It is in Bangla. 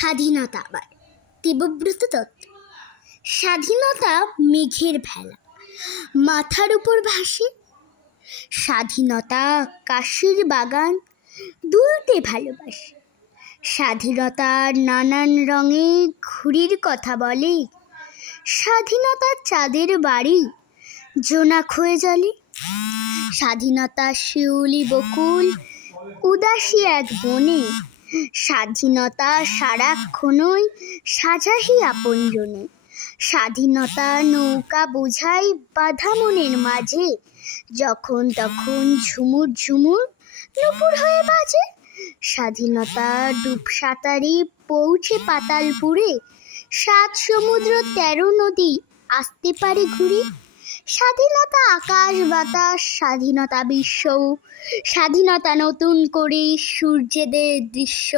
স্বাধীনতা আবার দেবব্রত দত্ত। স্বাধীনতা মেঘের ভেলা, মাথার উপর ভাসে। স্বাধীনতা কাশির বাগান, দুলতে ভালোবাসে। স্বাধীনতার নানান রঙে ঘুড়ির কথা বলে। স্বাধীনতার চাঁদের বাড়ি জোনাক হয়ে জ্বলে। স্বাধীনতার শিউলি বকুল উদাসী এক বনে। স্বাধীনতা সারাক্ষণই সাজাহি আপনজনে। স্বাধীনতা নৌকা বোঝাই বাঁধা মনের মাঝে, যখন তখন ঝুমুর ঝুমুর নূপুর হয়ে বাজে। স্বাধীনতা ডুব সাঁতারি পৌঁছে পাতালপুরে, 7 সমুদ্র 13 নদী আসতে পারে ঘুরে। স্বাধীনতা আকাশ বাতাস, স্বাধীনতা বিশ্ব, স্বাধীনতা নতুন করে সূর্যেদের দৃশ্য।